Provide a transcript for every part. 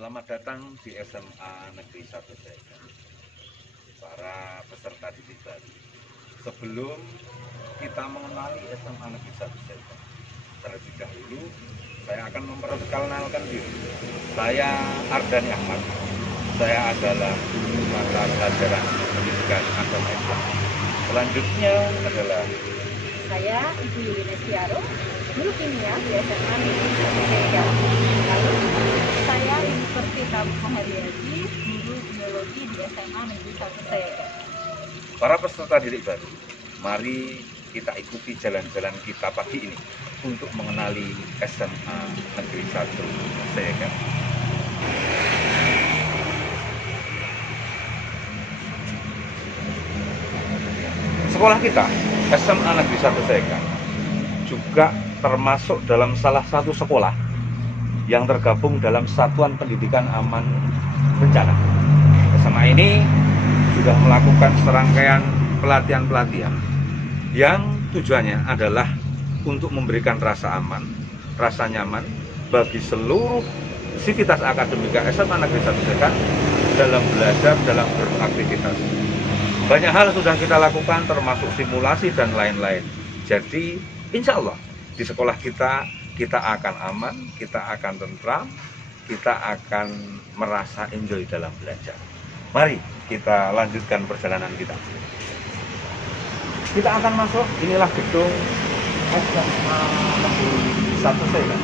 Selamat datang di SMA Negeri 1 Saikan, para peserta didik baru. Sebelum kita mengenali SMA Negeri 1 Saikan, terlebih dahulu saya akan memperkenalkan diri. Saya Ardani Ahmad. Saya adalah guru mata pelajaran pendidikan agama Islam. Selanjutnya adalah saya Ibu Yulina Siaro, guru kimia di SMA Negeri 1 Saikan. Lalu saya Ibu Persita Muharyadi, guru biologi di SMA Negeri 1 Saikan. para peserta didik baru. Mari kita ikuti jalan-jalan kita pagi ini untuk mengenali SMA Negeri 1 Saikan. Sekolah kita, SMA Negeri 1 Saikan, juga termasuk dalam salah satu sekolah yang tergabung dalam Satuan Pendidikan Aman Bencana. SMA ini sudah melakukan serangkaian pelatihan-pelatihan yang tujuannya adalah untuk memberikan rasa aman, rasa nyaman bagi seluruh sivitas akademika SMA Negeri 1 Saikan dalam belajar, dalam beraktivitas. Banyak hal sudah kita lakukan termasuk simulasi dan lain-lain. Jadi insya Allah di sekolah kita akan aman, kita akan tentram, kita akan merasa enjoy dalam belajar. Mari kita lanjutkan perjalanan kita. Kita akan masuk, inilah gedung SMA Negeri 1 Saikan.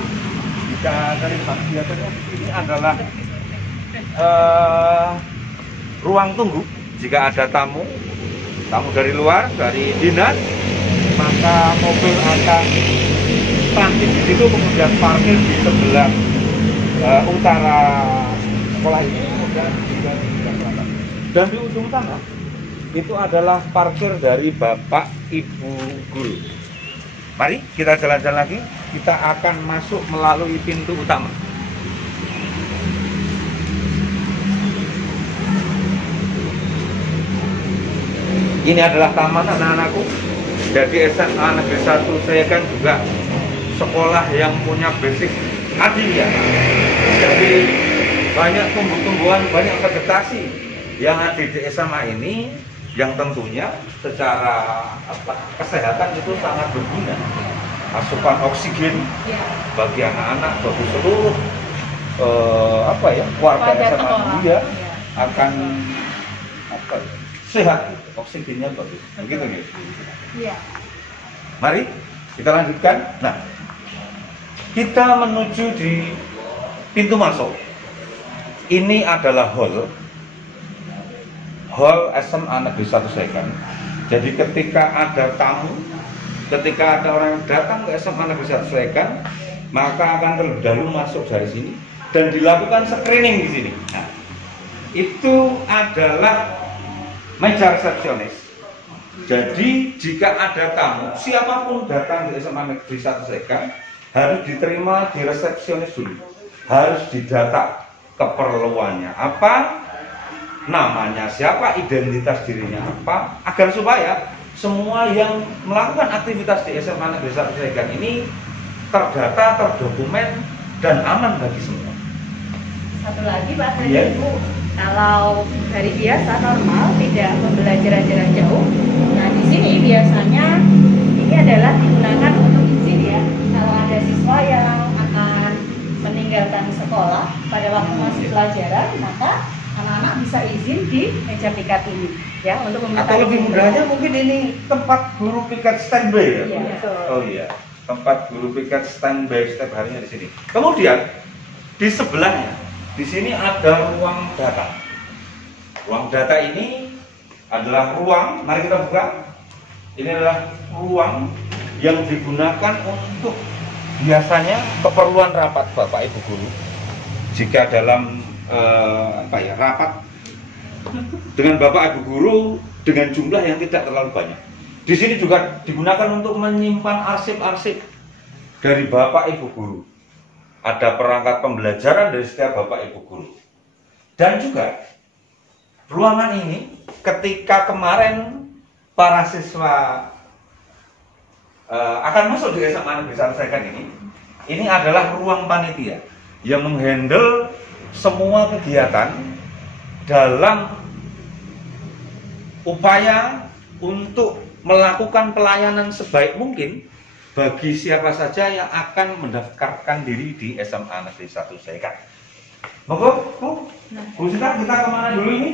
Jika dari biasanya ini adalah ruang tunggu. Jika ada tamu dari luar, dari dinas, maka mobil akan transit di situ, kemudian parkir di sebelah utara sekolah ini, kemudian juga di sebelah selatan. Dan di ujung sana itu adalah parkir dari Bapak Ibu Guru. Mari kita jalan-jalan lagi. Kita akan masuk melalui pintu utama. Ini adalah taman anak-anakku. Jadi SMA Negeri 1 Saikan juga sekolah yang punya basic adilia. Jadi banyak tumbuh-tumbuhan, banyak vegetasi yang ada di SMA ini, yang tentunya secara kesehatan itu sangat berguna. Asupan oksigen bagi anak-anak, bagi seluruh warga SMA dia akan sehat, oksigennya bagus. Begitu nih. Iya. Mari kita lanjutkan. Nah, kita menuju di pintu masuk. Ini adalah hall SMA Negeri 1 Saikan. Jadi ketika ada tamu, ketika ada orang yang datang ke SMA Negeri 1 Saikan, maka akan terlebih dahulu masuk dari sini dan dilakukan screening di sini. Nah, itu adalah meja resepsionis. Jadi jika ada tamu, siapapun datang di SMA Negeri 1 Saikan harus diterima di resepsionis dulu. Harus didata keperluannya apa, namanya siapa, identitas dirinya apa, agar supaya semua yang melakukan aktivitas di SMA Negeri 1 Saikan ini terdata, terdokumen, dan aman bagi semua. Satu lagi Pak Tadi, Iya. Ibu, kalau hari biasa normal tidak pembelajaran jarak jauh. Nah di sini biasanya ini adalah digunakan untuk izin ya. Kalau ada siswa yang akan meninggalkan sekolah pada waktu masih pelajaran, maka anak-anak bisa izin di meja piket ini ya untuk meminta Atau lebih izin. mudahnya mungkin ini tempat guru piket standby ya. Iya, betul. Oh iya, tempat guru piket standby setiap harinya di sini. Kemudian di sebelahnya, di sini ada ruang data. Ruang data ini adalah ruang, mari kita buka. Ini adalah ruang yang digunakan untuk biasanya keperluan rapat Bapak Ibu Guru. Jika dalam rapat dengan Bapak Ibu Guru dengan jumlah yang tidak terlalu banyak. Di sini juga digunakan untuk menyimpan arsip-arsip dari Bapak Ibu Guru. Ada perangkat pembelajaran dari setiap Bapak Ibu Guru. Dan juga ruangan ini ketika kemarin para siswa akan masuk di SMA Negeri 1 Saikan ini adalah ruang panitia yang menghandle semua kegiatan dalam upaya untuk melakukan pelayanan sebaik mungkin bagi siapa saja yang akan mendaftarkan diri di SMA Negeri 1 Sekan. Monggo, Bu Sita, kita kemana dulu ini?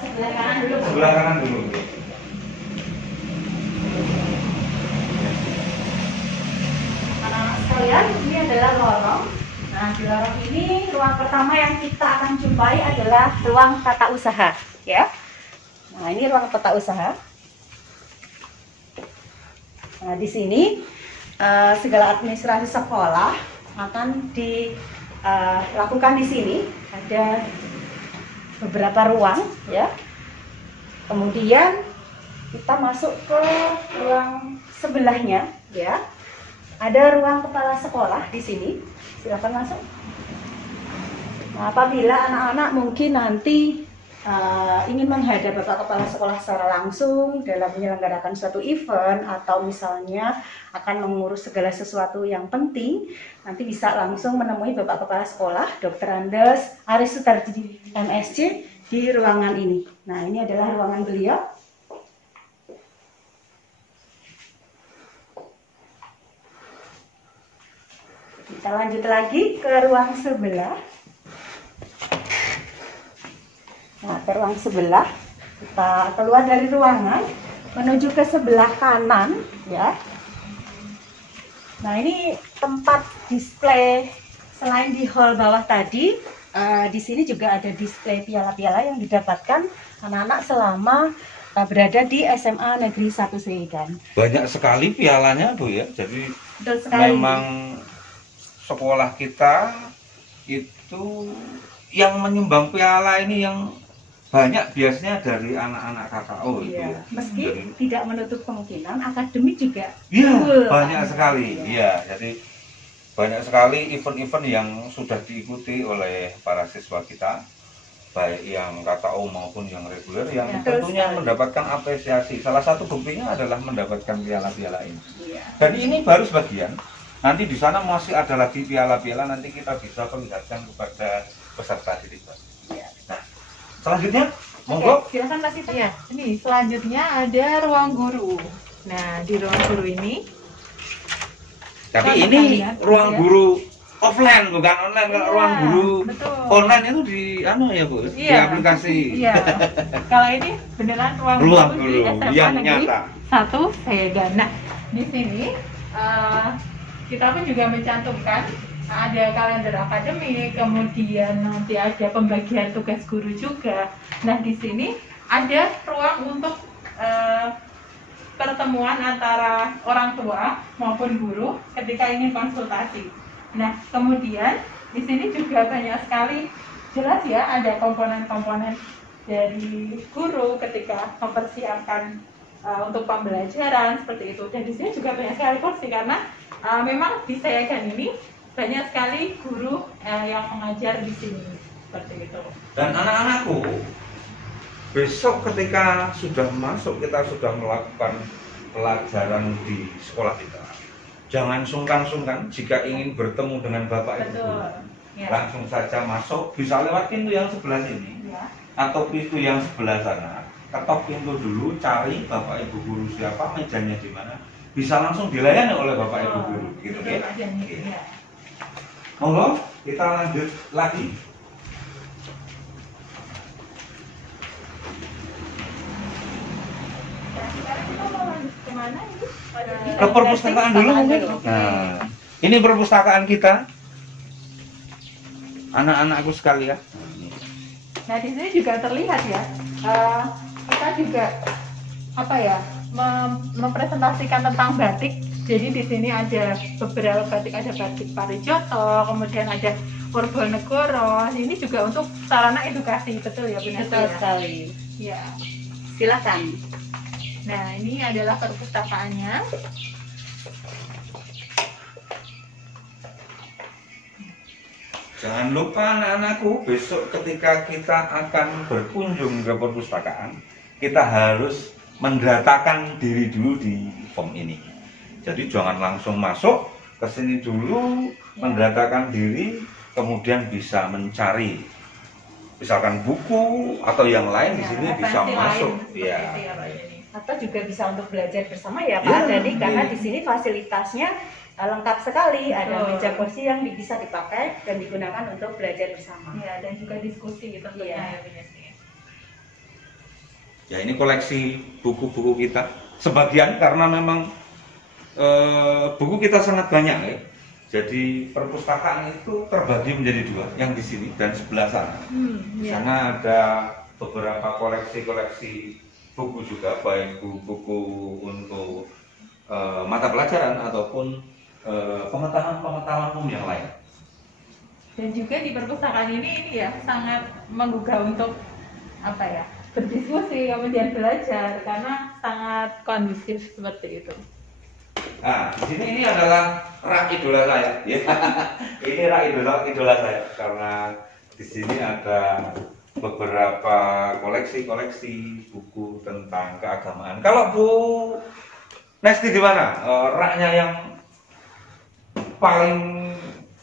Sebelah kanan dulu. Sebelah kanan dulu. Anak-anak sekalian, ini adalah lorong. Nah, di lorong ini ruang pertama yang kita akan jumpai adalah ruang tata usaha, ya. Nah, ini ruang tata usaha. Nah, di sini segala administrasi sekolah akan dilakukan di sini. Ada beberapa ruang, ya. Kemudian kita masuk ke ruang sebelahnya, ya. Ada ruang kepala sekolah di sini. Silakan masuk. Nah, apabila anak-anak mungkin nanti ingin menghadap Bapak Kepala Sekolah secara langsung dalam menyelenggarakan suatu event atau misalnya akan mengurus segala sesuatu yang penting, nanti bisa langsung menemui Bapak Kepala Sekolah, Dr. Andes Aris Sutarji MSc di ruangan ini. Nah, ini adalah ruangan beliau. Kita lanjut lagi ke ruang sebelah. Nah, ke ruang sebelah, kita keluar dari ruangan menuju ke sebelah kanan, ya. Nah, ini tempat display. Selain di hall bawah tadi, di sini juga ada display piala-piala yang didapatkan anak-anak selama berada di SMA Negeri 1 Segan. Banyak sekali pialanya, Bu, ya. Jadi Betul sekali. memang sekolah kita itu yang menyumbang piala ini yang banyak biasanya dari anak-anak KKO itu, Iya. ya. Meski Jadi, tidak menutup kemungkinan akademik juga. iya, full. banyak sekali. Iya. Iya, jadi banyak sekali event-event yang sudah diikuti oleh para siswa kita, baik yang KKO maupun yang reguler, yang Ya, tentunya sekali. mendapatkan apresiasi. Salah satu buktinya adalah mendapatkan piala-piala ini. Iya. Dan ini baru sebagian. Nanti di sana masih ada lagi piala-piala, nanti kita bisa perlihatkan kepada peserta didik. Iya. Nah, selanjutnya, monggo. Oke, silakan Mbak Sita. Iya, ini selanjutnya ada ruang guru. Nah, di ruang guru ini, Tapi Sama ini kalian, ruang ya. guru offline, bukan online. Kalau Iya, ruang guru betul. online itu di ya Bu, di Iya. aplikasi. Iya. Kalau ini beneran ruang Ruang guru guru di SMA yang Negeri nyata. 1 Segan. Nah, di sini kita pun juga mencantumkan ada kalender akademik, kemudian nanti ada pembagian tugas guru juga. Nah, di sini ada ruang untuk pertemuan antara orang tua maupun guru ketika ingin konsultasi. Nah, kemudian di sini juga banyak sekali, jelas ya, ada komponen-komponen dari guru ketika mempersiapkan untuk pembelajaran seperti itu. Dan di sini juga banyak sekali kursi karena memang di Segan ini banyak sekali guru yang mengajar di sini seperti itu. Dan anak-anakku, besok ketika sudah masuk, kita sudah melakukan pelajaran di sekolah kita. Jangan sungkan-sungkan jika ingin bertemu dengan Bapak Ibu Betul. guru. Ya. Langsung saja masuk, bisa lewat pintu yang sebelah sini Ya. atau pintu yang sebelah sana. Ketok pintu dulu, cari Bapak Ibu guru siapa, mejanya di mana. Bisa langsung dilayani oleh Bapak Ibu guru, gitu Betul, ya. Pak Jani. Oke. Ya. Monggo, kita lanjut lagi. Nah, sekarang kita mau lanjut kemana ini? Ke perpustakaan dulu mungkin. Nah, ini perpustakaan kita. Anak-anakku sekalian. Nah, di sini juga terlihat ya, kita juga apa ya, mempresentasikan tentang batik. Jadi di sini ada beberapa batik, ada batik Parijoto, kemudian ada Purbolnegoro. Ini juga untuk sarana edukasi, betul ya, benar Betul ya? sekali. Ya. Silakan. Nah, ini adalah perpustakaannya. Jangan lupa anak-anakku, besok ketika kita akan berkunjung ke perpustakaan, kita harus mendatakan diri dulu di form ini. Jadi jangan langsung masuk ke sini dulu, mendatakan diri, kemudian bisa mencari misalkan buku atau yang lain di sini bisa masuk ya. Atau juga bisa untuk belajar bersama ya Pak Ardhani, karena di sini fasilitasnya lengkap sekali, ada meja kursi yang bisa dipakai dan digunakan untuk belajar bersama. Ya, dan juga diskusi gitu Iya. Ya, ini koleksi buku-buku kita. Sebagian karena memang buku kita sangat banyak ya. Jadi perpustakaan itu terbagi menjadi dua, yang di sini dan sebelah sana. Di sana ada beberapa koleksi-koleksi buku juga, baik buku untuk mata pelajaran ataupun pengetahuan-pengetahuan umum yang lain. Dan juga di perpustakaan ini ya sangat menggugah untuk apa ya, berdiskusi kemudian belajar karena sangat kondusif seperti itu. Nah, di sini ini adalah rak idola saya. Ya. Ini rak idola saya karena di sini ada beberapa koleksi buku tentang keagamaan. Kalau Bu Nesti di mana? Raknya yang paling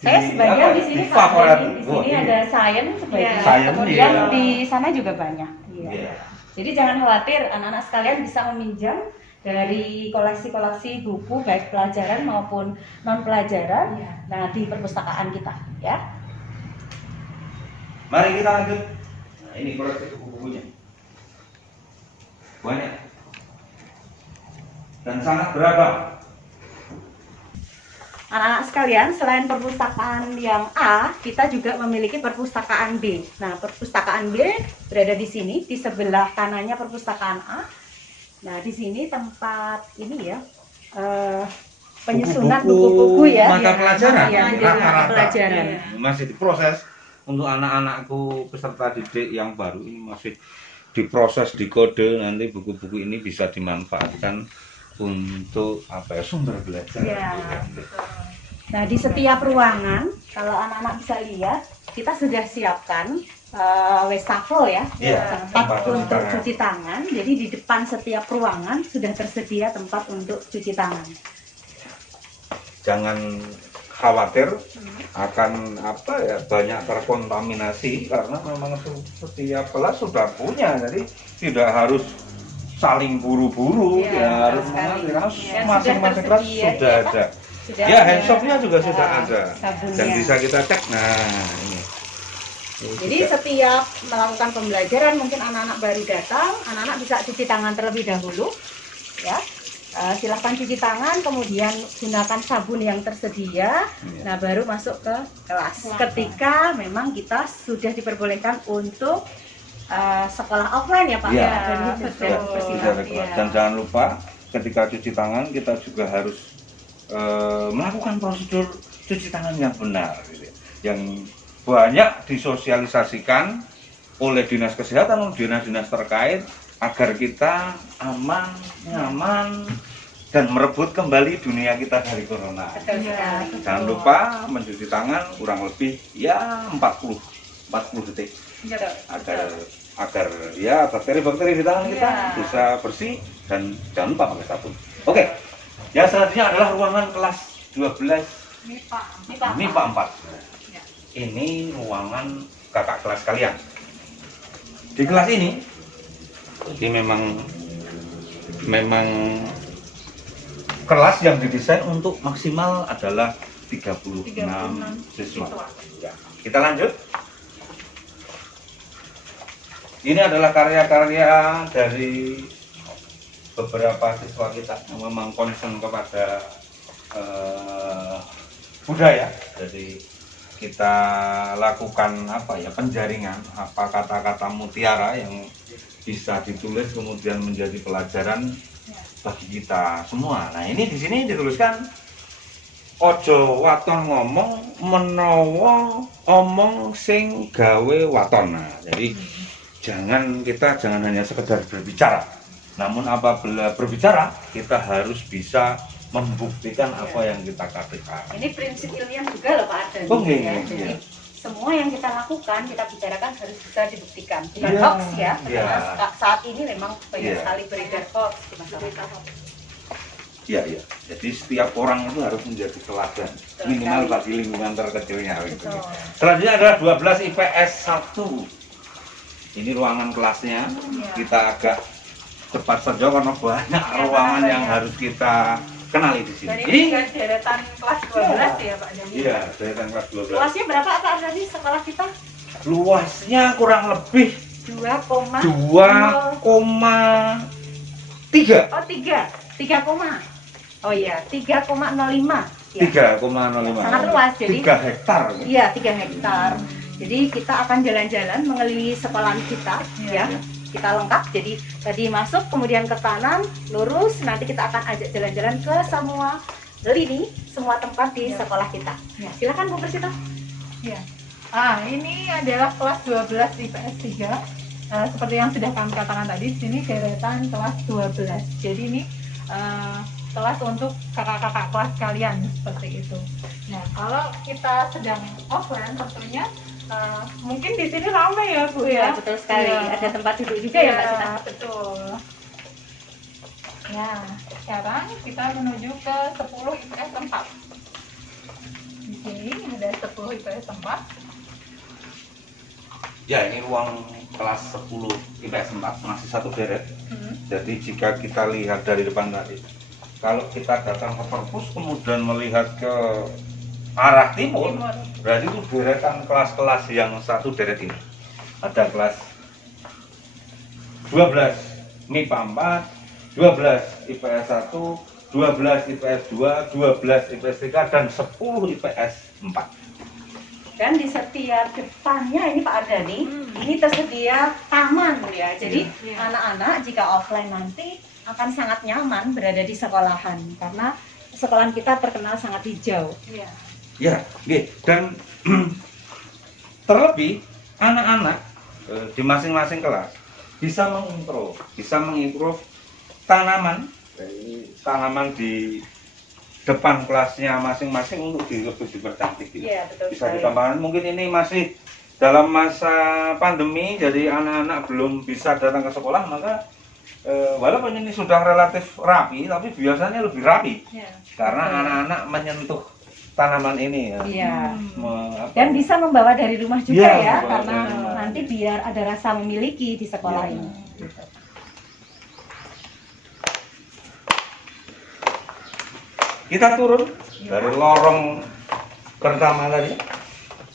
Saya sebagian di sini Pak Ardhani, di sini ada sains sebagian, kemudian di sana juga banyak. Iya. Jadi jangan khawatir, anak-anak sekalian bisa meminjam dari koleksi-koleksi buku baik pelajaran maupun non pelajaran. Nah, di perpustakaan kita, ya. Mari kita lanjut. Nah, ini koleksi buku-bukunya. Banyak. Dan sangat beragam. Anak-anak sekalian, selain perpustakaan yang A, kita juga memiliki perpustakaan B. Nah, perpustakaan B berada di sini, di sebelah kanannya perpustakaan A. Nah, di sini tempat ini ya, penyusunan buku-buku ya. Mata pelajaran, mata pelajaran. Masih diproses untuk anak-anakku peserta didik yang baru ini, masih diproses, dikode, nanti buku-buku ini bisa dimanfaatkan untuk apa ya, sumber belajar. Ya, nah, di setiap ruangan kalau anak-anak bisa lihat, kita sudah siapkan wastafel ya, tempat untuk cuci tangan. Jadi di depan setiap ruangan sudah tersedia tempat untuk cuci tangan. Jangan khawatir akan apa ya, banyak terkontaminasi karena memang setiap kelas sudah punya, jadi tidak harus saling buru-buru ya, harus mengalir, masing-masing kelas sudah ada. Ya, hand soapnya juga sudah ada sabunnya. Dan bisa kita cek. Nah, ini. Jadi setiap melakukan pembelajaran, mungkin anak-anak baru datang, anak-anak bisa cuci tangan terlebih dahulu, ya. Silahkan cuci tangan, kemudian gunakan sabun yang tersedia. Nah, baru masuk ke kelas. Ketika memang kita sudah diperbolehkan untuk sekolah offline ya Pak. Ya, dan jangan lupa ketika cuci tangan kita juga harus melakukan prosedur cuci tangan yang benar, gitu. Yang banyak disosialisasikan oleh dinas kesehatan, oleh dinas-dinas terkait agar kita aman, nyaman, dan merebut kembali dunia kita dari corona. Jangan lupa mencuci tangan kurang lebih ya 40 detik agar ya bakteri-bakteri di tangan kita bisa bersih, dan jangan lupa pakai sabun. Oke. Ya, selanjutnya adalah ruangan kelas 12 MIPA 4. Ini ruangan kakak kelas kalian. Di kelas ini memang kelas yang didesain untuk maksimal adalah 36 siswa. Ya. Kita lanjut. Ini adalah karya-karya dari beberapa siswa kita yang memang concern kepada budaya. Jadi kita lakukan apa ya, penjaringan apa kata-kata mutiara yang bisa ditulis kemudian menjadi pelajaran bagi kita semua. Nah, ini di sini dituliskan ojo waton ngomong menawa omong sing gawe waton. Nah, jadi kita jangan hanya sekedar berbicara, namun apabila berbicara kita harus bisa membuktikan apa yang kita katakan. Ini prinsip ilmiah juga loh Pak Ardhani. Jadi semua yang kita lakukan, kita bicarakan harus bisa dibuktikan. Bukan hoax ya, karena saat ini memang banyak sekali beredar hoax di masyarakat. Iya, iya. Jadi setiap orang itu harus menjadi teladan minimal bagi lingkungan terkecilnya. Gitu. Selanjutnya adalah 12 IPS 1. Ini ruangan kelasnya. Kita agak cepat saja karena banyak ruangan yang harus kita kenali di sini. Dan ini juga deretan kelas 12 ya Pak Dani? Iya, deretan kelas 12. Luasnya berapa Pak tadi sekolah kita? Luasnya kurang lebih 2,3. 2,3. Oh 3 koma. Oh iya 3,05. Ya. 3,05. Sangat luas jadi. 3 hektar. Iya 3 hektar. Jadi kita akan jalan-jalan mengelilingi sekolah kita, ya. Kita lengkap. Jadi tadi masuk, kemudian ke kanan, lurus. Nanti kita akan ajak jalan-jalan ke semua lini, semua tempat di sekolah kita. Ya. Silakan Bu Persita. Ya. Ini adalah kelas 12 IPS 3. Seperti yang sudah kami katakan tadi, di sini deretan kelas 12. Jadi ini kelas untuk kakak-kakak kelas kalian seperti itu. Nah, kalau kita sedang offline tentunya mungkin di sini ramai ya Bu ya. Betul sekali. Ya. Ada tempat duduk juga ya Mbak Sita. Betul. Nah, sekarang kita menuju ke 10 IPS 4. Di sini ada 10 IPS 4. Ya, ini ruang kelas 10 IPS 4 masih satu deret. Jadi jika kita lihat dari depan tadi, kalau kita datang ke perpus kemudian melihat ke arah timur, berarti itu deretan kelas-kelas yang satu deret ini. Ada kelas 12 MIPA 4, 12 IPS 1, 12 IPS 2, 12 IPS 3, dan 10 IPS 4. Dan di setiap depannya ini Pak Ardani, ini tersedia taman ya. Jadi anak-anak jika offline nanti akan sangat nyaman berada di sekolahan karena sekolahan kita terkenal sangat hijau. Ya, dan terlebih anak-anak di masing-masing kelas bisa mengimprove tanaman di depan kelasnya masing-masing untuk lebih dipercantik. Iya, betul Bisa sekali. ditambahkan, mungkin ini masih dalam masa pandemi, jadi anak-anak belum bisa datang ke sekolah, maka walaupun ini sudah relatif rapi, tapi biasanya lebih rapi karena anak-anak menyentuh tanaman ini ya. Iya. Dan bisa membawa dari rumah juga ya, karena dari rumah. nanti biar ada rasa memiliki di sekolah ini. Kita turun dari lorong pertama tadi,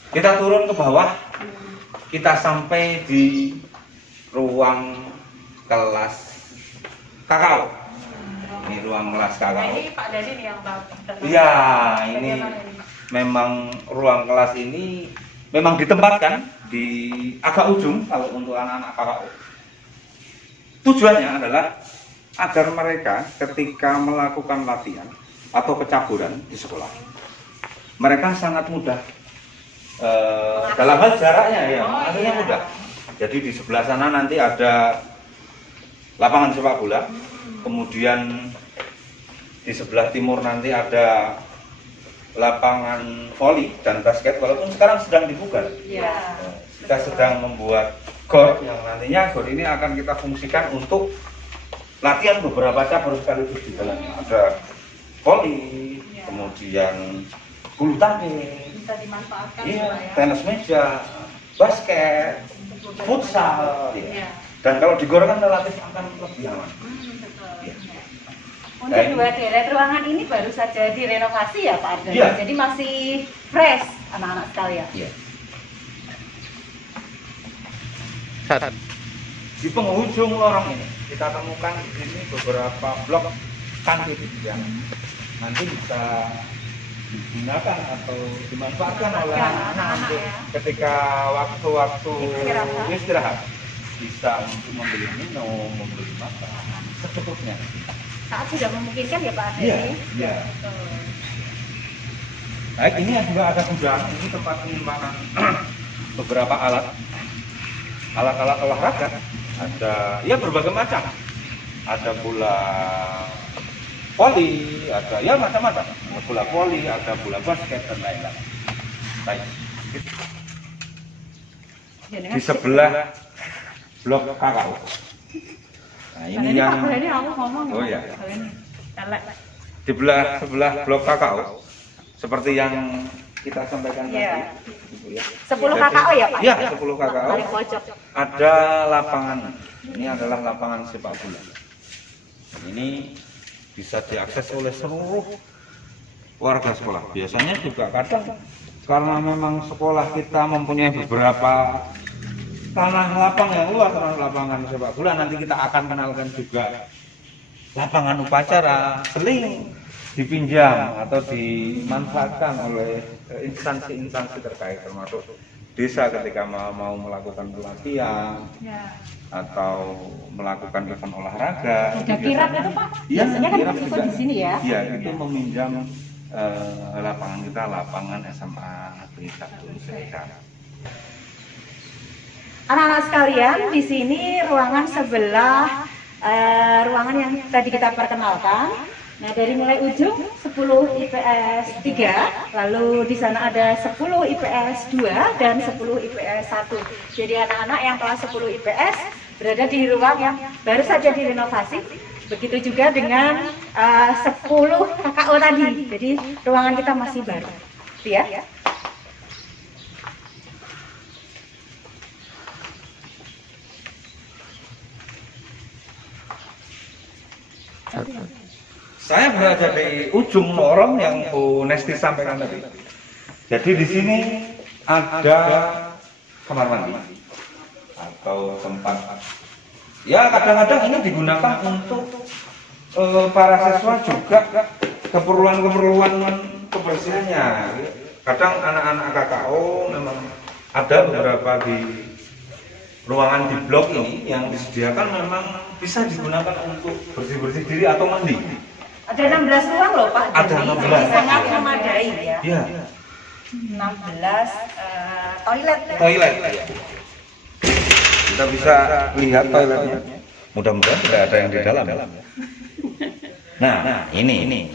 kita turun ke bawah, kita sampai di ruang kelas kakao. Ini ruang kelas kakao. Ini Pak Dani yang tahu. Iya, ini memang ruang kelas ini memang ditempatkan di agak ujung kalau untuk anak-anak kakao. Tujuannya adalah agar mereka ketika melakukan latihan atau kecaburan di sekolah, mereka sangat mudah dalam hal jaraknya ya, artinya mudah. Jadi di sebelah sana nanti ada lapangan sepak bola, kemudian di sebelah timur nanti ada lapangan voli dan basket, walaupun sekarang sedang dibuka. Kita sedang membuat gor yang nantinya gor ini akan kita fungsikan untuk latihan beberapa cabur sekaligus di dalamnya. Ada voli, kemudian bulu tangkis, Bisa dimanfaatkan iya, juga ya. tenis meja, basket, futsal, ya. Dan kalau digoreng relatif akan lebih aman. Betul. Ya. Untuk dua deret ruangan ini baru saja direnovasi ya Pak Ardani. Iya. Jadi masih fresh anak-anak sekalian. Iya. Di penghujung lorong ini kita temukan di sini beberapa blok kantin yang nanti bisa digunakan atau dimanfaatkan oleh anak-anak untuk ketika waktu-waktu istirahat, bisa untuk membeli minum, membeli makan secukupnya. Saat sudah memungkinkan ya Pak Ardani. Iya, iya. Baik, ini juga ada gudang, ini tempat penyimpanan beberapa alat olahraga. Ada ya berbagai macam. Ada bola voli, ada ya macam-macam. Ada bola voli, ada bola basket dan lain-lain. Baik. Di sebelah blok kakao. Nah, ini yang Pak Dani aku ngomong. Oh iya. Ini. di sebelah blok KKO seperti yang kita sampaikan Iya. tadi, Ibu, ya. 10 KKO ya Pak? Iya, 10 KKO. Paling pojok. Ada lapangan. Ini adalah lapangan sepak bola. Dan ini bisa diakses oleh seluruh warga sekolah. Biasanya juga kadang karena memang sekolah kita mempunyai beberapa tanah lapang yang luas, tanah lapangan sepak bola, nanti kita akan kenalkan juga lapangan upacara sering dipinjam atau dimanfaatkan oleh instansi-instansi terkait, termasuk desa ketika mau melakukan pelatihan Ya. atau melakukan event olahraga. Ada kirap itu Pak? Iya, Biasanya kan kirap ikut juga. di sini ya? Iya, itu meminjam lapangan kita, lapangan SMA Negeri 1 Serekan. Anak-anak sekalian, di sini ruangan sebelah ruangan yang tadi kita perkenalkan. Nah, dari mulai ujung 10 IPS 3, lalu di sana ada 10 IPS 2 dan 10 IPS 1. Jadi anak-anak yang kelas 10 IPS berada di ruang yang baru saja direnovasi. Begitu juga dengan 10 KKO tadi. Jadi ruangan kita masih baru. Itu ya. Saya berada di ujung lorong yang Bu Nesti sampaikan tadi. Jadi di sini ada kamar mandi atau tempat. Ya kadang-kadang ini digunakan untuk para siswa juga keperluan-keperluan kebersihannya. Kadang anak-anak KKO memang ada beberapa di ruangan di blok ini yang disediakan memang bisa digunakan untuk bersih-bersih diri atau mandi. Ada 16 ruang loh Pak. Ada Jadi 16. sangat memadai ya. Ya, 16 toilet ya. toilet. Kita bisa lihat toiletnya. Mudah-mudahan tidak ada yang di dalam. Nah, ini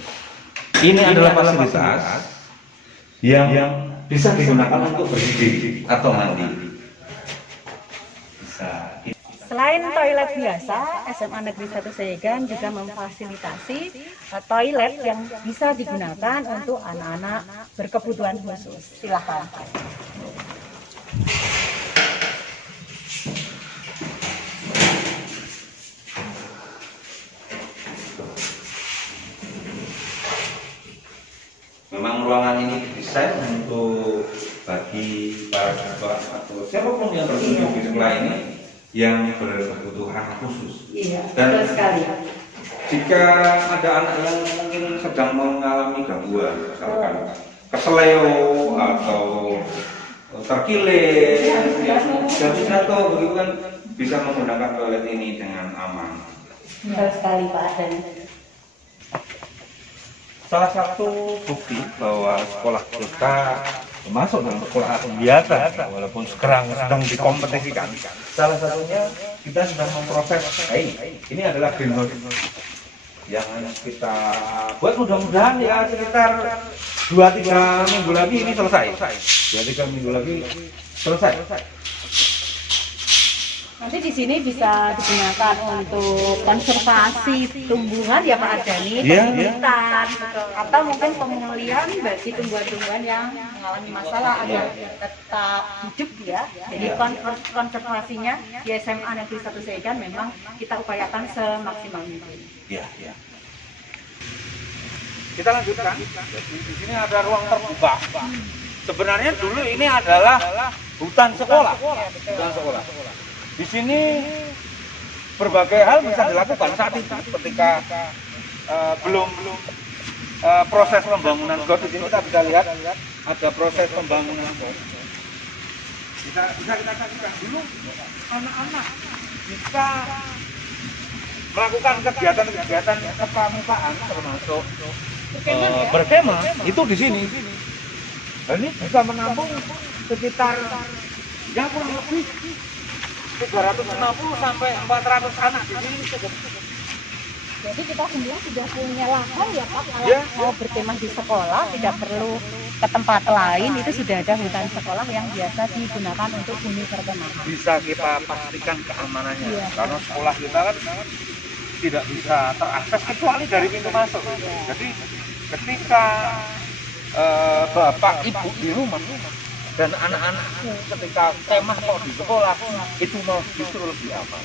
adalah fasilitas yang bisa digunakan untuk bersih diri atau mandi. Bisa. Selain toilet biasa, SMA Negeri 1 Seyegan juga memfasilitasi toilet yang bisa digunakan untuk anak-anak berkebutuhan khusus. Silakan. Memang ruangan ini didesain untuk bagi para siswa atau siapapun yang berkunjung di sekolah ini yang berkebutuhan khusus. Iya, Dan betul sekali. jika ada anak yang mungkin sedang mengalami gangguan, misalkan keseleo atau terkilir, jatuh begitu kan, bisa menggunakan toilet ini dengan aman. Betul sekali Pak Adan. Salah satu bukti bahwa sekolah kita termasuk dalam sekolah biasa, walaupun sekarang sedang dikompetisikan. Salah satunya kita sedang memproses ini adalah greenhouse yang kita buat, mudah-mudahan ya sekitar 2-3 minggu lagi ini selesai. 2-3 minggu lagi selesai. Nanti di sini bisa digunakan untuk konservasi tumbuhan ya Pak Adani, pembibitan, atau mungkin pemulihan bagi tumbuhan-tumbuhan yang mengalami masalah agar tetap hidup ya. Jadi konservasinya di SMA Negeri 1 Seyegan memang kita upayakan semaksimal mungkin. Iya, iya. Kita lanjutkan. Jadi di sini ada ruang terbuka. Sebenarnya dulu ini adalah hutan sekolah. Hutan sekolah. Di sini berbagai hal bisa dilakukan saat itu ketika belum proses pembangunan GOR. Di sini kita bisa lihat ada proses pembangunan GOR. Bisa kita saksikan dulu anak-anak bisa melakukan kegiatan-kegiatan kepramukaan termasuk berkemah itu di sini. Dan ini bisa menampung sekitar ya kurang lebih 350 sampai 400 anak di sini cukup. Jadi kita semua sudah punya lahan ya Pak, kalau Ya. mau berkemah di sekolah tidak perlu ke tempat lain, itu sudah ada hutan sekolah yang biasa digunakan untuk huni perkemahan. Bisa kita pastikan keamanannya Iya. karena sekolah kita kan tidak bisa terakses kecuali dari pintu masuk. Jadi ketika bapak ibu di rumah dan anak-anakku ketika kemah kok di sekolah itu mau justru lebih aman.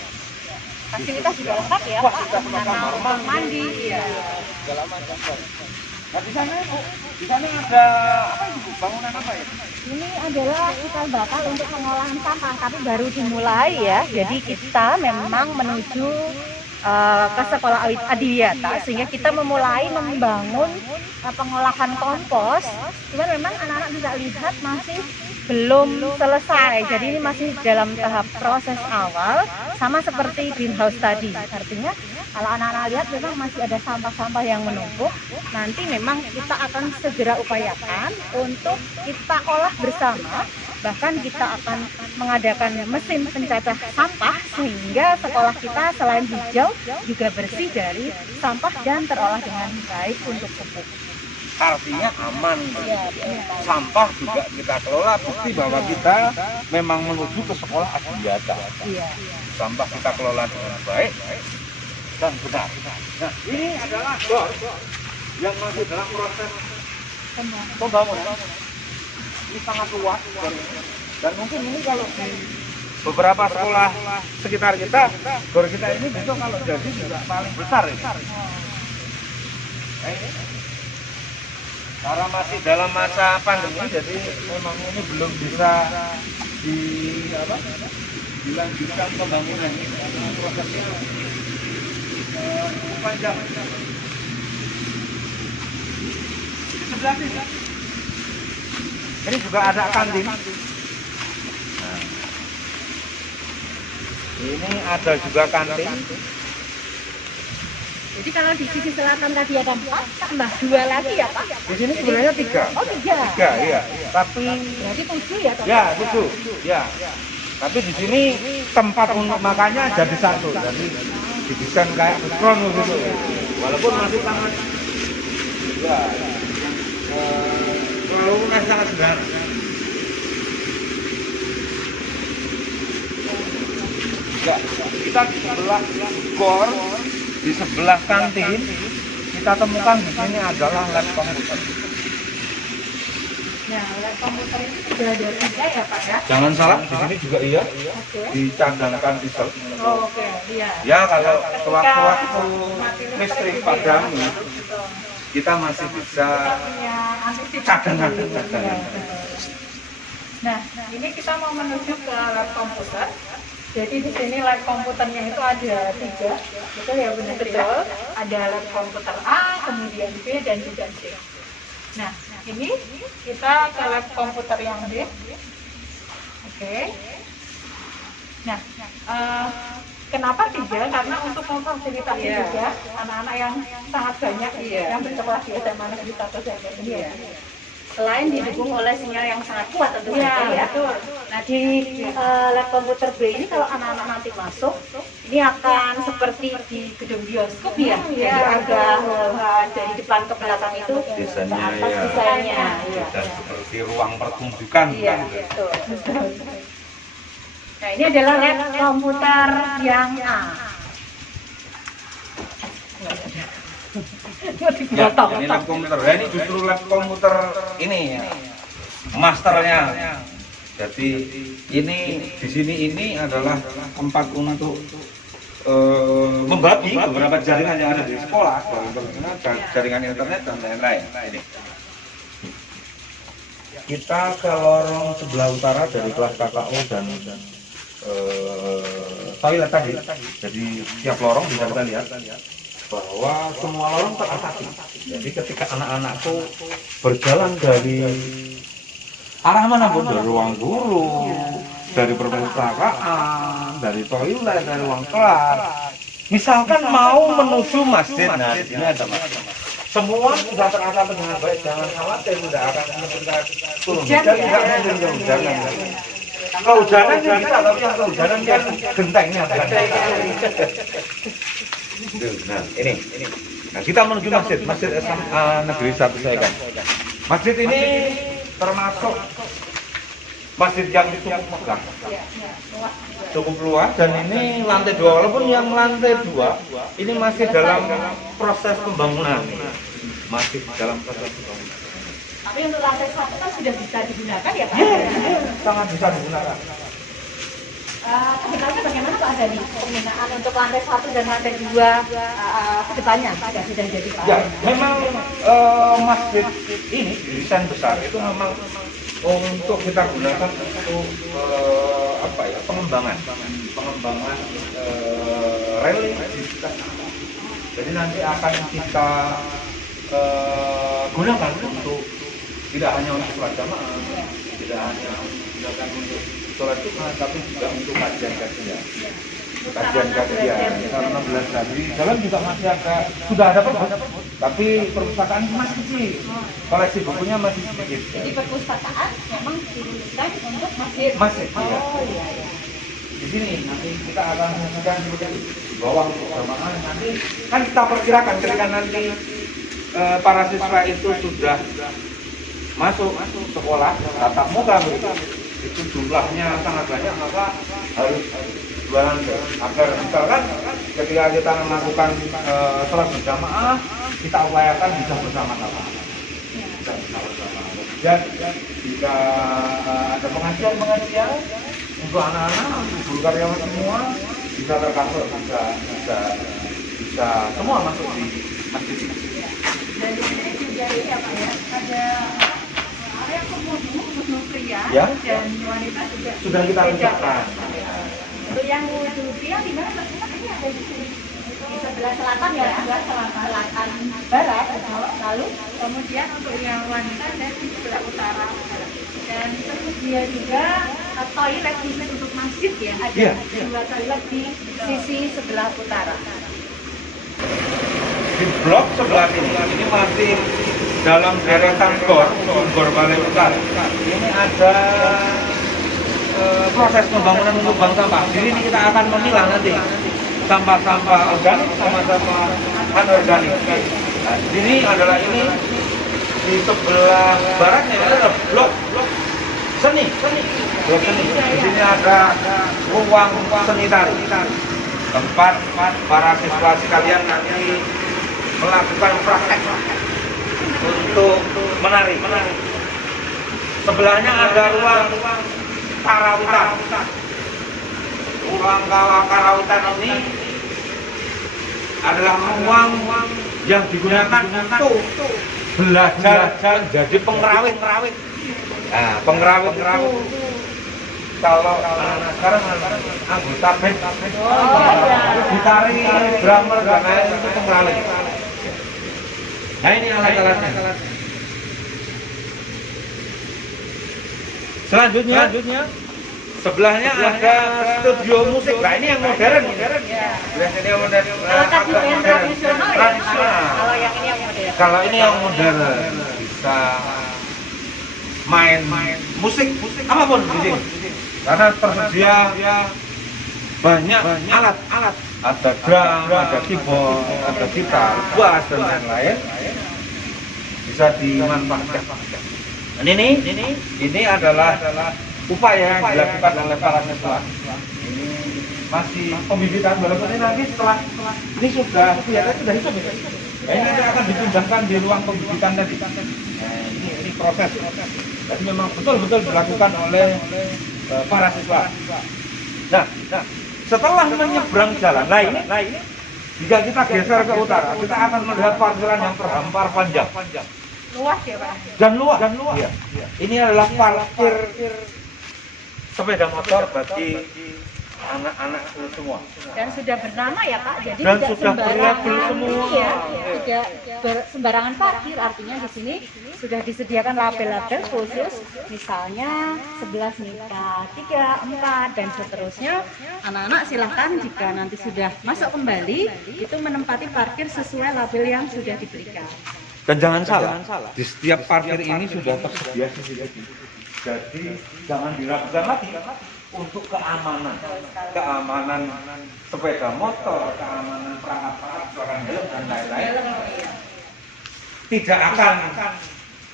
Fasilitas juga lengkap ya, Fasilitas Pak. lengkap, Kamar mandi, ya. Segala macam. Nah di sana Bu, di sana ada apa itu Bu? Bangunan apa ya? Ini adalah cikal bakal untuk pengolahan sampah, tapi baru dimulai ya. Jadi kita memang menuju ke sekolah adiwiyata, sehingga kita memulai membangun pengolahan kompos. Cuman memang anak-anak bisa lihat masih belum selesai, jadi ini masih dalam tahap proses awal, sama seperti greenhouse tadi. Artinya kalau anak-anak lihat memang masih ada sampah-sampah yang menumpuk. Nanti memang kita akan segera upayakan untuk kita olah bersama. Bahkan kita akan mengadakan mesin pencacah sampah sehingga sekolah kita selain hijau juga bersih dari sampah dan terolah dengan baik untuk pupuk. Artinya aman. Ya, Sampah juga kita kelola, bukti bahwa kita memang menuju ke sekolah adiwiyata. iya. Sampah kita kelola dengan baik dan benar. Nah, ini adalah gor yang masih dalam proses pembangunan. Ini sangat luas gor ini. Dan mungkin ini kalau di beberapa sekolah sekitar kita, gor kita ini besok kalau jadi juga paling besar ini. Nah, ini karena masih dalam masa pandemi, jadi memang ini belum bisa dilanjutkan pembangunan ini karena prosesnya cukup panjang. Di sebelah sini ini juga ada kantin. Nah, ini ada juga kantin. Jadi kalau di sisi selatan tadi ada 4, tambah 2 lagi ya Pak? Di sini sebenarnya 3. Oh 3. 3, iya. Tapi Berarti 7 ya total? ya 7, ya. Tapi di sini tempat untuk makannya jadi satu, jadi didesain kayak front gitu. Walaupun masih sangat, ya, walaupun masih sangat sederhana. Ya, kita di sebelah gor, di sebelah kantin, kita temukan di sini adalah lab komputer. Nah, lab komputer ini sudah ada 3 ya Pak ya? Jangan salah, di sini juga iya, Oke. dicadangkan diesel. Oh, oke, iya. Ya kalau sewaktu-waktu listrik padam, kita masih bisa Punya antisipasi. cadangan. Iya, betul. Nah, ini kita mau menuju ke lab komputer. Jadi di sini lab komputernya itu ada 3, betul ya benar betul. Ada lab komputer A, kemudian B dan juga C. Nah, ini kita ke lab komputer yang B. Oke. Nah, kenapa 3? Karena untuk memfasilitasi juga anak-anak yang sangat banyak yang bersekolah di SMA Negeri 1 Segen ini ya. Selain didukung oleh sinyal yang sangat kuat tentu saja ya. Betul. Nah di lab komputer B ini kalau anak-anak nanti masuk, ini akan seperti di gedung bioskop ya. Jadi ada dari depan ke belakang itu desainnya. Dan seperti ruang pertunjukan. Iya, betul. Nah ini adalah lab komputer yang A. Ya, ini lab komputer. Ya, ini justru lab komputer ini ya, masternya. Jadi ini di sini ini adalah tempat untuk membagi beberapa jaringan yang ada di sekolah, jaringan internet dan lain-lain. Ini. Kita ke lorong sebelah utara dari kelas KKO dan toilet tadi. Jadi tiap lorong bisa kita lihat bahwa semua lorong teratasi. Jadi ketika anak-anakku berjalan dari arah manapun, dari ruang guru, dari perpustakaan, dari toilet, dari ruang kelas, misalkan mau menuju masjid, nah di sini ada masjid. Semua sudah teratasi dengan baik, jangan khawatir, tidak akan kita turun hujan, tidak mungkin kehujanan. Kehujanan ya bisa, tapi yang kehujanan kan gentengnya. Nah, ini. Nah, kita menuju masjid SMA Negeri 1 Segen. Masjid ini termasuk masjid yang cukup megah. cukup luas dan ini lantai 2, walaupun yang lantai 2 ini masih dalam proses pembangunan. Masih dalam proses pembangunan. Tapi untuk lantai 1 kan sudah bisa digunakan ya Pak? Sangat bisa digunakan. Kedepannya bagaimana Pak Dhani penggunaan untuk lantai 1 dan lantai 2 kedepannya sudah jadi Pak? Ya, memang masjid ini desain besar itu memang untuk kita gunakan untuk pengembangan religiusitas. Jadi nanti akan kita gunakan untuk tidak hanya untuk sholat jamaah, tidak hanya digunakan untuk sholat Jumat, tapi juga untuk kajian-kajian. Karena belajar di dalam juga masih sudah ada perpus, tapi perpustakaan masih kecil, koleksi bukunya masih sedikit. Jadi perpustakaan memang didesain untuk masjid. Iya. Iya. Di sini nanti kita akan menyaksikan di bawah untuk jamaah. Nanti kan kita perkirakan ketika nanti para siswa itu sudah masuk sekolah tatap muka begitu, itu jumlahnya sangat banyak, maka harus jualan agar misalkan ketika kita melakukan sholat berjamaah, kita upayakan bisa bersama-sama. Dan jika ada pengajian untuk anak-anak, untuk guru karyawan semua bisa tercover, bisa semua masuk di masjid ini. Dan di sini juga ini ya Pak ya, ada area khusus pria Ya. dan wanita juga Sudah kita pisahkan. Untuk yang wudhu pria di mana Pak? Ini ada di sini. Di sebelah selatan ya, sebelah selatan barat. Lalu kemudian untuk yang wanita ada di sebelah utara. Dan tersedia juga toilet khusus untuk masjid ya, ada Iya. 2 toilet di sisi sebelah utara. Di blok sebelah ini masih dalam deretan gor Balai Utara. Ini ada proses pembangunan untuk bank sampah. Di sini kita akan memilah nanti sampah-sampah organik sama sampah anorganik. Nah, di sini adalah ini di sebelah baratnya ada blok seni. Blok seni. Di sini ada ruang seni tari. Tempat para siswa sekalian nanti melakukan praktek untuk menari. Sebelahnya ada ruang karawitan. Ruang karawitan ini adalah ruang yang digunakan untuk belajar jadi pengerawit. Nah, pengerawit itu kalau anak sekarang anggota band, ditari, drummer, dan lain itu pengerawit. Nah ini alat-alatnya. Selanjutnya sebelahnya ada studio musik. Nah ini yang modern. Biasanya yang modern. Kalau tadi yang tradisional ya. Kalau yang ini yang modern. Kalau ini yang modern bisa main musik apapun di sini. Karena tersedia banyak alat. Ada drum, ada keyboard, ada gitar, bass dan lain-lain. Bisa dimanfaatkan. Dan ini adalah upaya yang dilakukan oleh para siswa. Ini masih pembibitan, walaupun ini nanti setelah ini sudah hidup. Ini akan dipindahkan di ruang pembibitan tadi. Nah, ini proses. Jadi memang betul-betul dilakukan oleh para siswa. Nah, setelah menyeberang jalan, nah ini jika kita geser ke utara, kita akan melihat parkiran yang terhampar panjang. luas ya Pak. Dan luas. Iya. Ini adalah parkir sepeda motor bagi anak-anak semua. Dan sudah bernama ya Pak, jadi Dan tidak sudah sembarangan berlabel semua. ini ya, tidak sembarangan parkir. Artinya di sini sudah disediakan label-label khusus, misalnya 11 nikah, 3, 4 dan seterusnya. Anak-anak silahkan jika nanti sudah masuk kembali itu menempati parkir sesuai label yang sudah diberikan. Dan jangan salah, di setiap parkir ini sudah tersedia CCTV. Jadi jangan diragukan lagi untuk keamanan sepeda motor, keamanan perangkat suara helm dan lain-lain tidak akan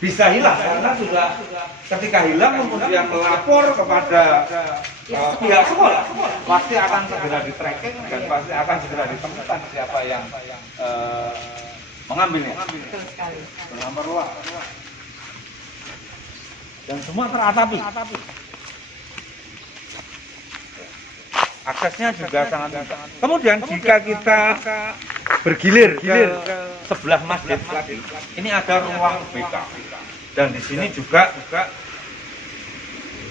bisa hilang karena sudah ketika hilang kemudian melapor kepada pihak sekolah pasti akan segera di tracking dan pasti akan segera ditemukan siapa yang mengambilnya. Betul sekali. Nomor luar. Dan semua teratapi. Aksesnya juga sangat mudah. Kemudian jika kita bergilir ke sebelah masjid lagi, ini ada ruang BK. Dan di sini juga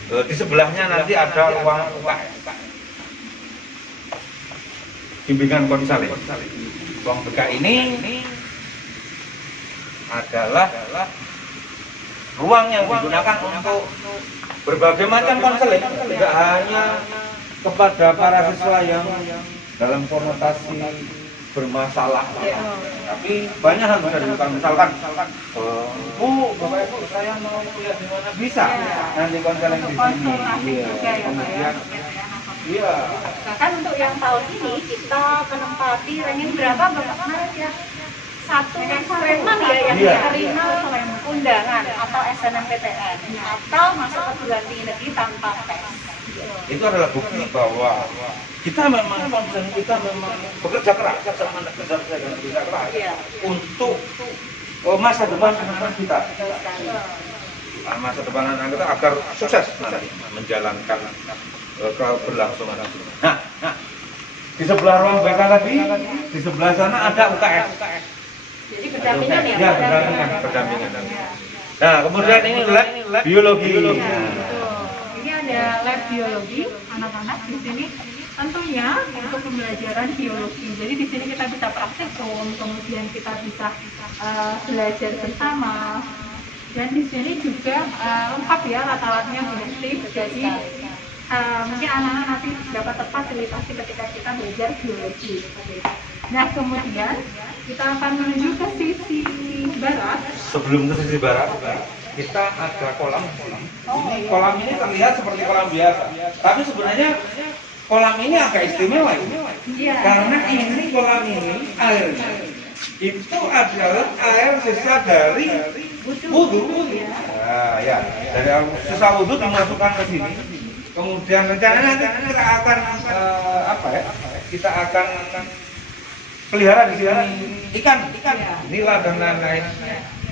di sebelahnya nanti ada ruang UKS. Bimbingan konseling. Ruang BK ini adalah ruang yang digunakan untuk berbagai macam konseling, tidak hanya kepada para siswa yang dalam konotasi bermasalah, tapi banyak hal bisa dilakukan. Misalkan, Bu, Bapak Ibu, saya mau kuliah di mana bisa? Nanti konseling di sini. Kemudian, iya. Bahkan untuk yang tahun ini kita menempati ranking berapa Bapak Mas ya? Satu Sleman ya yang diterima undangan atau SNMPTN atau masuk perguruan tinggi negeri tanpa tes. Itu adalah bukti bahwa kita memang bekerja keras, untuk masa depan anak kita. Masa depan anak kita agar sukses nanti menjalankan keberlangsungan. Nah, di sebelah ruang BK tadi, di sebelah sana ada UKS. Jadi berdampingan ya? Ya, berdampingan. Nah, kemudian ini lab biologi. Ini ada lab biologi anak-anak di sini. Tentunya untuk pembelajaran biologi. Jadi di sini kita bisa praktikum, kemudian kita bisa belajar bersama. Dan di sini juga lengkap ya alat-alatnya produktif. Jadi mungkin anak-anak nanti dapat terfasilitasi ketika kita belajar biologi. Nah, kemudian kita akan menuju ke sisi barat. Sebelum ke sisi barat, kita ada kolam. Ini kolam ini terlihat seperti kolam biasa, tapi sebenarnya kolam ini agak istimewa ini. Karena ini kolam ini airnya itu adalah air sisa dari wudhu. Nah, ya, dari sisa wudhu dimasukkan ke sini. Kemudian rencananya nanti kita akan kita akan pelihara di sini ikan, nila dan lain-lain.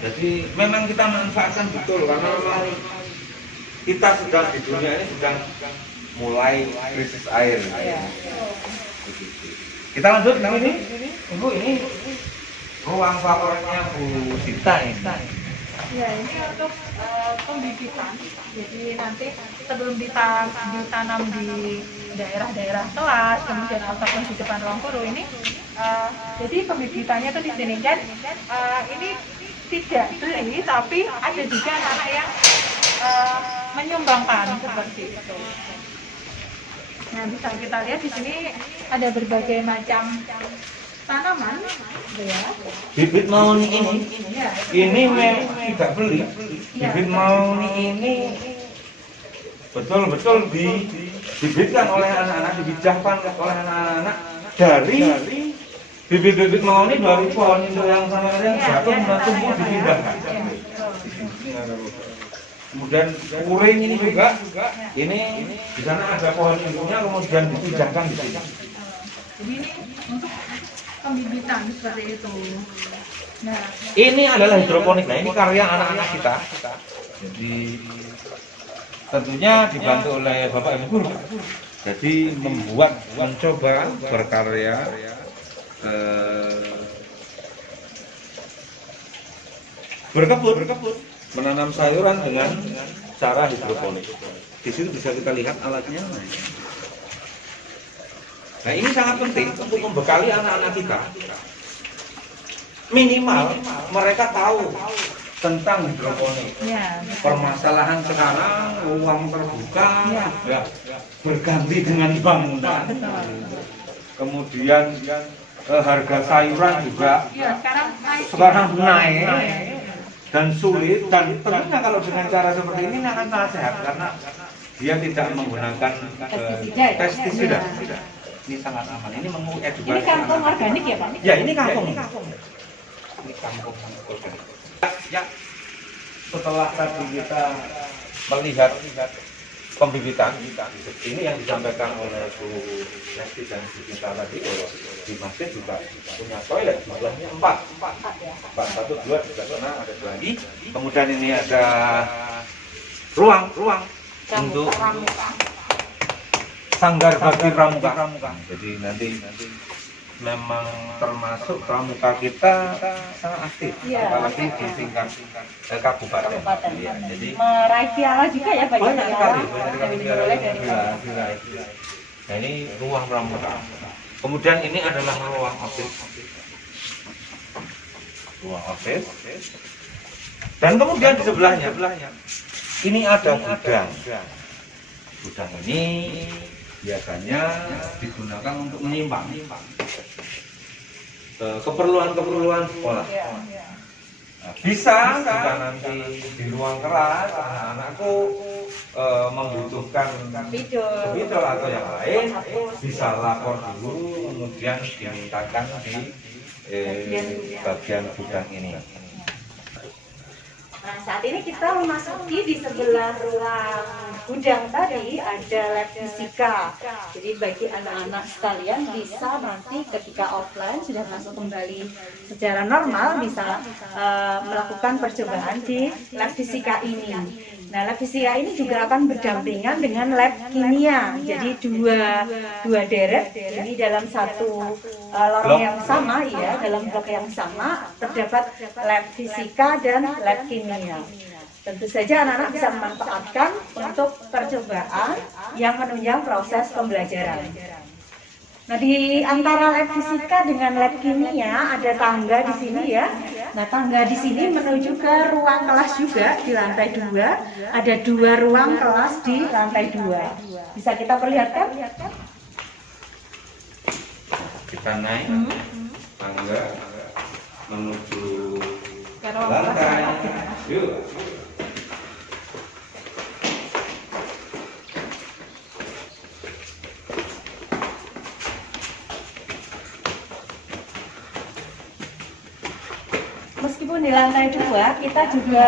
Jadi memang kita manfaatkan betul karena memang kita sedang di dunia ini sedang mulai krisis air. Kita lanjut nah ini, Ibu, ini ruang favoritnya Bu Sita ini. Ya, ini untuk pembibitan. Jadi nanti sebelum ditanam di daerah-daerah kelas, kemudian ataupun di depan ruang guru ini, jadi pembibitannya tuh di sini. Dan ini tidak beli, tapi ada juga anak-anak yang menyumbangkan seperti itu. Nah, bisa kita lihat di sini ada berbagai macam tanaman, ya. Bibit mauni ini memang tidak beli. Bibit mauni ini betul-betul dibibitkan oleh anak-anak, dibijahkan oleh anak-anak dari bibit-bibit mauni dari pohon itu yang sama yang jatuh dan tumbuh dipindahkan. Kemudian kuring ini juga, ini di sana ada pohon indunya kemudian dipindahkan di sini. Jadi ini untuk pembibitan seperti itu. Nah, ini adalah hidroponik. Nah, ini karya anak-anak kita. Jadi tentunya dibantu oleh Bapak Ibu Guru. Jadi mencoba berkarya berkebun, menanam sayuran dengan cara hidroponik. Di situ bisa kita lihat alatnya. Nah, ini sangat penting untuk membekali anak-anak kita. Minimal mereka tahu tentang hidroponik. Permasalahan sekarang ruang terbuka sudah berganti dengan bangunan. Kemudian harga sayuran juga sekarang naik dan sulit, dan tentunya kalau dengan cara seperti ini akan sangat sehat karena dia tidak menggunakan pestisida. Ini sangat aman. Ini mengedukasi. Ini kangkung organik ya Pak? Ya, ini kangkung. Ini kangkung organik. Ya, setelah tadi kita melihat pembibitan. Ini yang disampaikan oleh Bu Nesti dan Bu Cinta tadi, bahwa di masjid juga punya toilet, jumlahnya 4. 1, 2, 3 sana ada lagi. Kemudian ini ada ruang untuk sanggar bagi pramuka. Jadi nanti memang termasuk pramuka kita sangat aktif, apalagi di tingkat kabupaten. Ya, jadi meraih piala juga ya banyak sekali. dari Nah, ini ruang pramuka. Kemudian ini adalah ruang office. Dan kemudian di sebelahnya ini ada gudang. Gudang ini biasanya digunakan untuk menyimpan keperluan sekolah. Nah, bisa jika nanti di ruang kelas anak-anakku membutuhkan spidol atau yang lain, bisa lapor dulu, kemudian dimintakan di bagian gudang ini. Nah, saat ini kita memasuki di sebelah ruang gudang tadi ada lab fisika. Jadi bagi anak-anak sekalian bisa nanti ketika offline sudah masuk kembali secara normal bisa melakukan percobaan di lab fisika ini. Nah, lab fisika ini juga akan berdampingan dengan lab kimia. Jadi dua deret ini dalam satu lorong yang sama, ya, dalam blok yang sama terdapat lab fisika dan lab kimia. Tentu saja anak-anak bisa memanfaatkan untuk percobaan yang menunjang proses pembelajaran. Nah, di antara lab fisika dengan lab kimia ada tangga di sini, ya. Nah, tangga di sini menuju ke ruang kelas juga di lantai 2. Ada 2 ruang kelas di lantai 2. Bisa kita perlihatkan? Kita naik tangga menuju lantai. Yuk. Meskipun di lantai 2 kita juga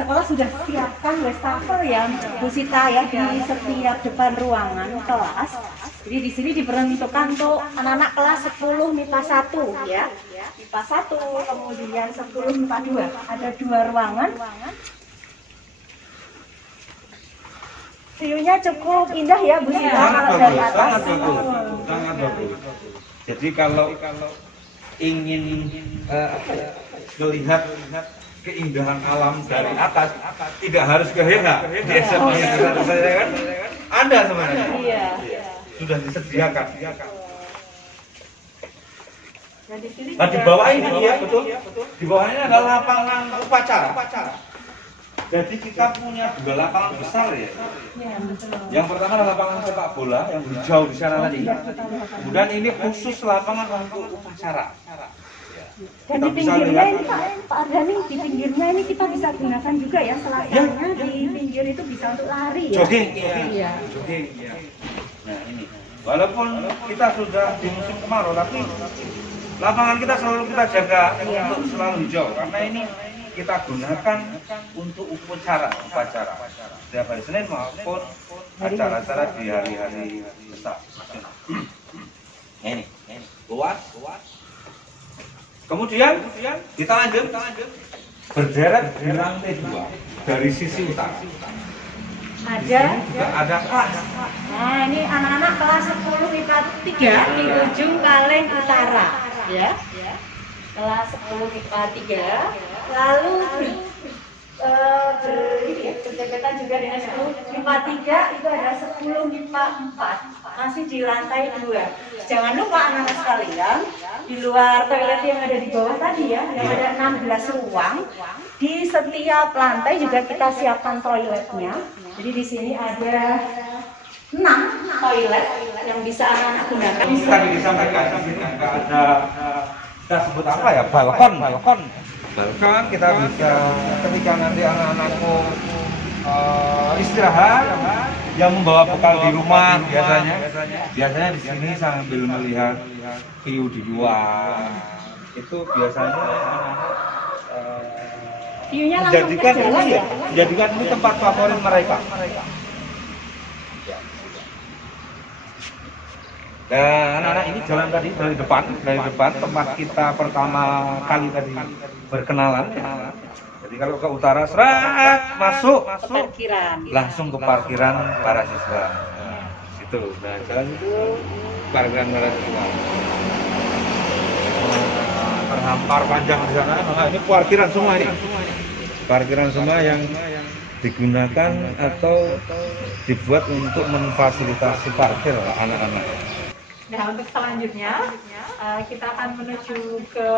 sekolah sudah siapkan wastafel ya Bu Sita, ya, di setiap depan ruangan kelas. Jadi di sini diperuntukkan untuk anak-anak kelas 10 MIPA 1, ya. MIPA 1, kemudian 10 MIPA 2. Ada 2 ruangan. View-nya cukup indah ya Bu Sita, kalau dari atas. Sangat bagus. Jadi kalau ingin melihat keindahan alam dari atas, tidak harus ke Hera. Saya kan ada sebenarnya. Iya. Sudah disediakan. Nah, di bawah ini, ya, betul. Di bawahnya ada lapangan upacara. Jadi kita punya 2 lapangan besar, ya. Yang pertama adalah lapangan sepak bola yang hijau di sana tadi. Kemudian ini khusus lapangan untuk upacara. Dan di pinggirnya ini Pak Ardhani, di pinggirnya ini kita bisa gunakan juga ya, selapangnya di pinggir itu bisa untuk lari, ya. Jogging, Iya. jogging. Ya. Nah, ini. Walaupun kita sudah di musim kemarau, tapi lapangan kita selalu kita jaga untuk selalu hijau, karena ini kita gunakan untuk upacara. Setiap hari Senin maupun acara-acara di hari-hari besar. Nah, ini luas. Kemudian kita lanjut berderet di lantai 2 dari sisi utara. Ada kelas. Nah, ini anak-anak kelas 10 MIPA 3 di ujung Kaleng Utara, ya. Kelas 10 MIPA 3. Lalu berdekatan juga dengan 10 MIPA 3 itu ada 10 MIPA 4. Masih di lantai 2. Jangan lupa anak-anak sekalian, di luar toilet yang ada di bawah tadi, ya, yang ada 16 ruang, di setiap lantai juga kita siapkan toiletnya. Jadi di sini ada 6 toilet yang bisa anak-anak gunakan. Tadi disampaikan ada kita sebut apa ya, balkon. Kita bisa ketika nanti anak-anakku istirahat, yang membawa bekal di rumah biasanya di sini sambil melihat view di luar, itu biasanya view-nya langsung ke jalan, ya. menjadikan ini tempat favorit mereka. Dan anak-anak ini jalan tadi dari depan tempat kita pertama kali tadi berkenalan. Jadi kalau ke utara, serat masuk, Parkiran. langsung ke parkiran para siswa. Nah, situ. Nah, jalan itu parkiran para siswa. Terhampar panjang di sana. Nah, ini parkiran semua ini. Parkiran semua yang digunakan atau dibuat untuk memfasilitasi parkir anak-anak. Nah, untuk selanjutnya kita akan menuju ke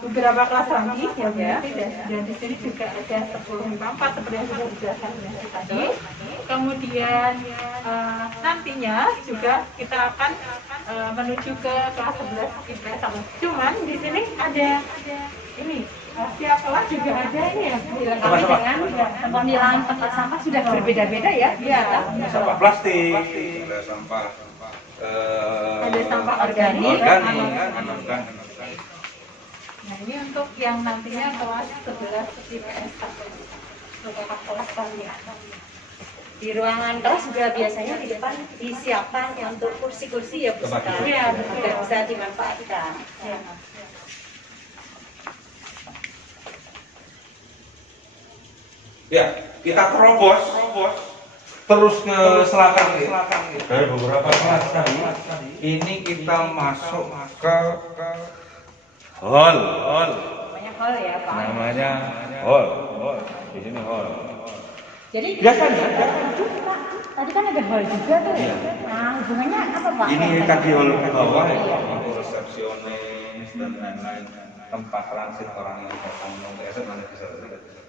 beberapa kelas lagi ya Bu Yati, dan di sini juga ada 10 MIPA 4 seperti yang sudah dijelaskan Bu Yati tadi. Kemudian nantinya juga kita akan menuju ke kelas 11 IPS 1. Cuman di sini ada ini setiap kelas juga ada ini ya dilengkapi dengan Pemilahan tempat sampah sudah berbeda-beda ya. Sampah plastik, ada sampah ada sampah organik, anorganik. Nah, ini untuk yang nantinya kelas 11 IPS 1 untuk kelas kalian. Di ruangan kelas juga biasanya di depan disiapkan ya untuk kursi-kursi ya Bu Sita. Iya, betul. Agar bisa dimanfaatkan. Ya. Ya, kita terobos terus ke selatan dari beberapa kelas tadi. Ini kita masuk ke hall. Namanya hall ya Pak. Namanya hall. Di sini hall. Jadi Biasanya, Pak, tadi kan ada hall juga tuh. Iya. Nah, hubungannya apa Pak? Ini tadi hall ke bawah ya, untuk resepsionis dan lain-lain, tempat transit orang yang datang untuk esok nanti bisa.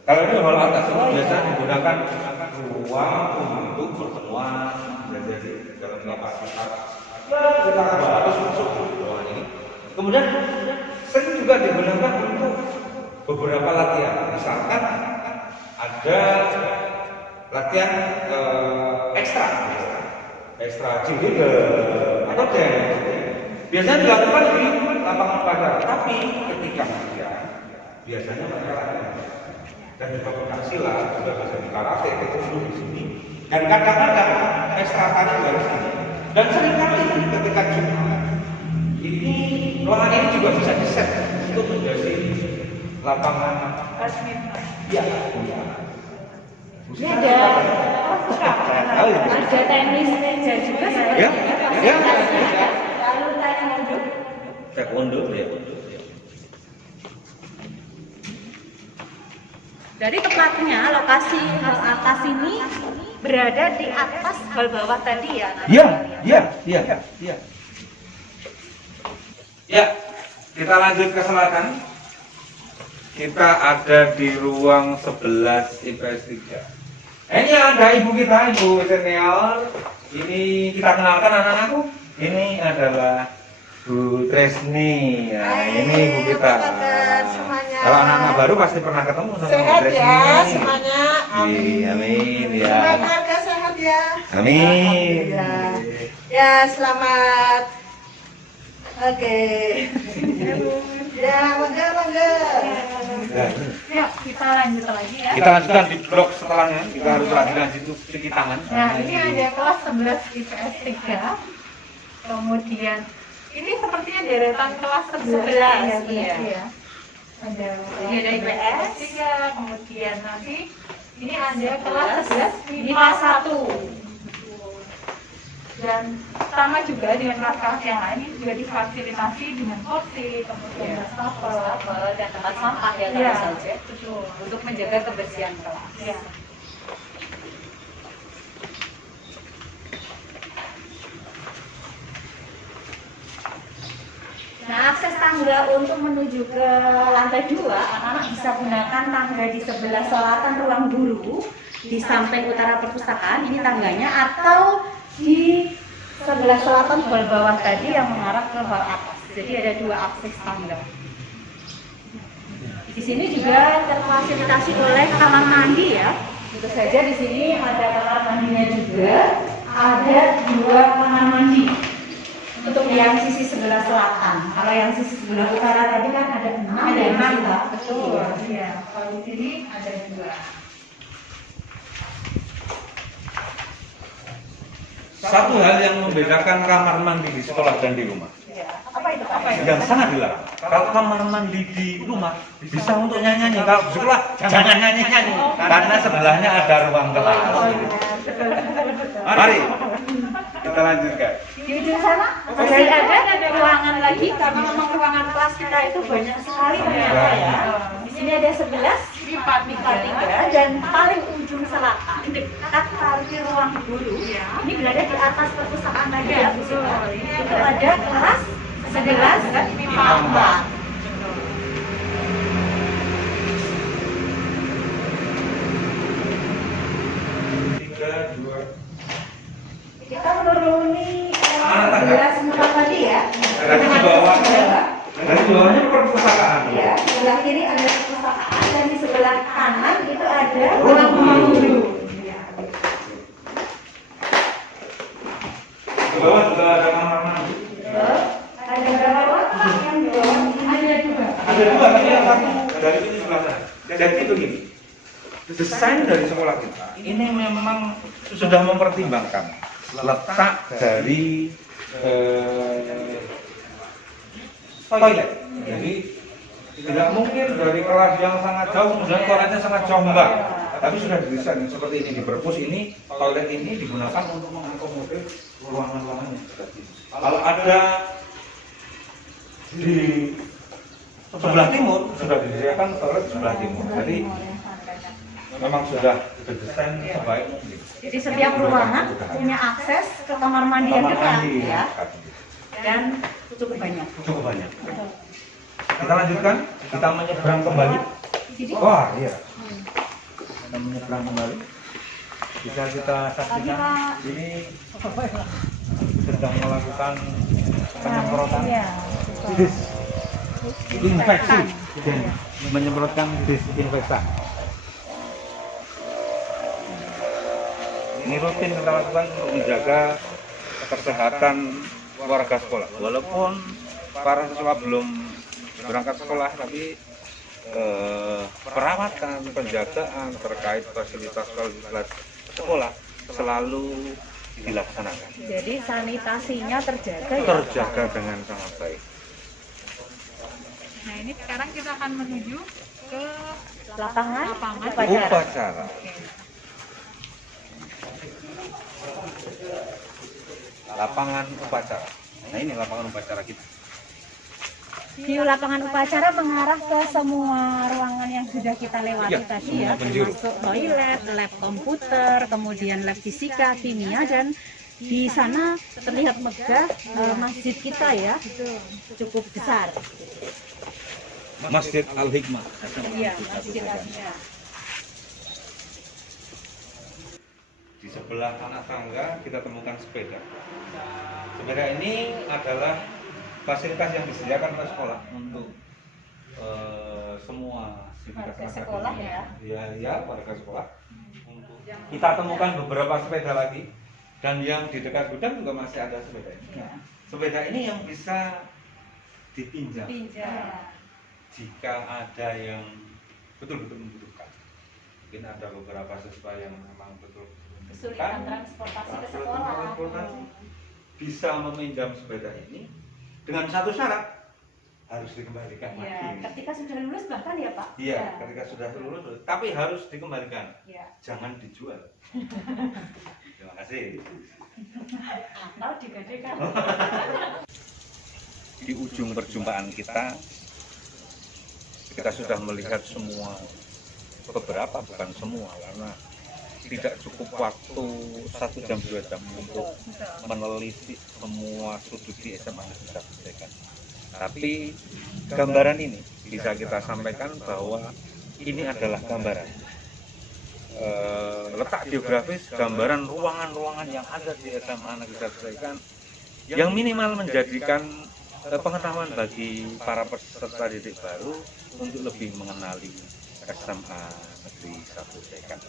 Kalau ini hall atas itu biasa digunakan ruang untuk pertemuan dan jadi dalam kapasitas kita harus masuk ke ruangan ini. Kemudian sering juga digunakan untuk beberapa latihan. Misalkan ada latihan ekstra cheerleader atau dance. Biasanya dilakukan di lapangan padang, tapi ketika latihan biasanya mereka latihan dan juga pencaksilat, juga bisa di karate, itu duduk di sini. Dan kadang-kadang ekstra tadi juga di sini. Dan seringkali ketika Jumat ini ruangan ini juga bisa diset untuk menjadi lapangan Badminton. ya. Ini ada tenis meja juga Ya, ya. Lalu taekwondo. Taekwondo ya. Dari tepatnya lokasi hal atas ini berada di atas hal bawah tadi ya. Iya. Ya, kita lanjut ke selatan. Kita ada di ruang 11 IPS 3. Ini ada ibu kita, ibu senior. Ini kita kenalkan anak-anakku. Ini adalah Bu Tresni. Nah, ini ibu kita. Apa kabar semuanya? Kalau anak-anak baru pasti pernah ketemu sama Bu Sehat Tresni. ya semuanya. Amin ya. Semua keluarga sehat ya. Amin. Ya selamat. Oke. Ya mangga. Yuk, kita lanjut lagi ya. Kita lanjutkan di blok setelahnya. Kita harus lanjut cuci tangan. Nah, ini ada kelas 11 IPS 3. Kemudian ini sepertinya deretan kelas 11 iya. ya. Ada Ini ada IPS 3, kemudian nanti ini ada kelas 11 MIPA 1. dan sama juga dengan kelas-kelas yang lain ini juga difasilitasi dengan kursi, kemudian wastafel, Dan tempat sampah ya Iya, tentu saja betul. untuk menjaga kebersihan kelas. Ya. Nah, akses tangga untuk menuju ke lantai 2, anak-anak bisa gunakan tangga di sebelah selatan ruang guru, di samping utara perpustakaan, ini tangganya, atau di sebelah selatan hall bawah tadi yang mengarah ke hall atas. Jadi ada 2 akses tangga. Di sini juga terfasilitasi oleh kamar mandi ya. Tentu saja di sini ada kamar mandinya juga, ada 2 kamar mandi. Untuk yang sisi sebelah selatan, kalau yang sisi sebelah utara tadi kan ada 6, Ada 6, Pak. betul. Iya, kalau di sini ada 2. Satu hal yang membedakan kamar mandi di sekolah dan di rumah. Apa itu Pak? Yang sangat dilarang. Kalau kamar mandi di rumah bisa untuk nyanyi-nyanyi. Kalau di sekolah jangan nyanyi-nyanyi. Karena sebelahnya ada ruang kelas. Mari kita lanjutkan. Di ujung sana masih ada ruangan lagi karena memang ruangan kelas kita itu banyak sekali ternyata ya. Di sini ada 11 MIPA 3 dan paling ujung selatan dekat kali ruang guru. Ini berada di atas perpustakaan lagi ya Bu Sita. Itu ada kelas 11 MIPA 4. Kita menuruni 11 MIPA tadi ya. Dari bawahnya perpustakaan. Ya, sebelah kiri ada perpustakaan dan di sebelah kanan itu ada ruang guru. Di bawah juga ada kamar mandi. Ada berapa ruangan yang di bawah? Ada dua. Ada dua, tapi yang satu dari ini sebelah sana. Jadi begini, desain dari sekolah kita ini memang sudah mempertimbangkan letak dari toilet. Jadi tidak mungkin dari kelas yang sangat jauh kemudian toiletnya sangat jauh, enggak. Tapi sudah didesain seperti ini. Di perpus ini toilet ini digunakan untuk mengakomodir ruangan-ruangan yang ada di sini. Kalau ada di sebelah timur sudah disediakan toilet sebelah timur. Jadi memang sudah didesain sebaik mungkin. Jadi setiap ruangan punya akses ke kamar mandi yang dekat ya. Dan cukup banyak. Cukup banyak. Kita lanjutkan, kita menyeberang kembali. Jadi Wah, iya. Kita menyeberang kembali. Bisa kita saksikan ini sedang melakukan penyemprotan disinfeksi dan menyemprotkan disinfektan. Ini rutin kita lakukan untuk menjaga kesehatan warga sekolah. Walaupun para siswa belum berangkat sekolah, tapi perawatan, penjagaan terkait fasilitas sekolah selalu dilaksanakan. jadi sanitasinya terjaga ya. Terjaga dengan sangat baik. Nah, ini sekarang kita akan menuju ke Lapangan upacara. Upacara. Lapangan upacara. Nah, ini lapangan upacara kita. Di lapangan upacara mengarah ke semua ruangan yang sudah kita lewati Ya, tadi semua ya, penjuru. termasuk toilet, lab komputer, kemudian lab fisika, kimia, dan di sana terlihat megah masjid kita ya, cukup besar. Masjid Al-Hikmah. Iya, masjid Al-Hikmah. Di sebelah anak tangga kita temukan sepeda. Sepeda ini adalah fasilitas yang disediakan oleh sekolah untuk semua Warga sekolah ya. Ya, warga sekolah. Untuk kita temukan beberapa sepeda lagi dan yang di dekat gudang juga masih ada sepeda ini. Ya. Sepeda ini yang bisa dipinjam Pinjam. jika ada yang betul-betul membutuhkan. Mungkin ada beberapa siswa yang memang betul-betul Kesulitan transportasi ke sekolah. transportasi, bisa meminjam sepeda ini dengan satu syarat, harus dikembalikan Ya, lagi. ketika sudah lulus bahkan ya Pak. Iya, ketika sudah lulus, tapi harus dikembalikan, Ya. jangan dijual. Terima kasih. Atau digadekan. Di ujung perjumpaan kita sudah melihat semua, beberapa bukan semua, karena tidak cukup waktu 1 jam 2 jam untuk menelisik semua sudut di SMA Negeri 1 Sekan. Tapi gambaran ini bisa kita sampaikan bahwa ini adalah gambaran letak geografis, gambaran ruangan-ruangan yang ada di SMA Negeri 1 Sekan yang minimal menjadikan pengetahuan bagi para peserta didik baru untuk lebih mengenali SMA Negeri 1 Sekan.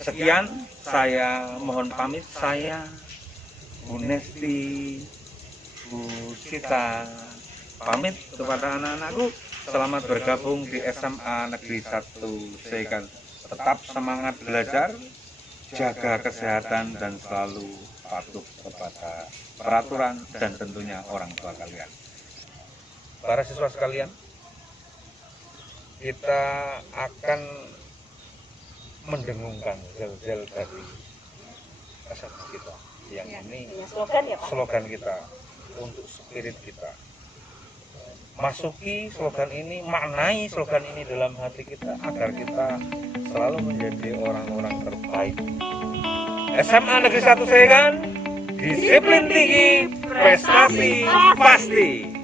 Sekian, saya mohon pamit. Saya Bu Nesti, Bu Sita, pamit kepada anak-anakku. Selamat bergabung di SMA Negeri 1 Sekan. Tetap semangat belajar, jaga kesehatan dan selalu patuh kepada peraturan dan tentunya orang tua kalian. Para siswa sekalian, kita akan mendengungkan zel-zel dari SMA kita. Yang ini slogan ya Pak? slogan kita untuk spirit kita. Masuki slogan ini, maknai slogan ini dalam hati kita agar kita selalu menjadi orang-orang terbaik. SMA Negeri 1 Segan, disiplin tinggi, prestasi pasti.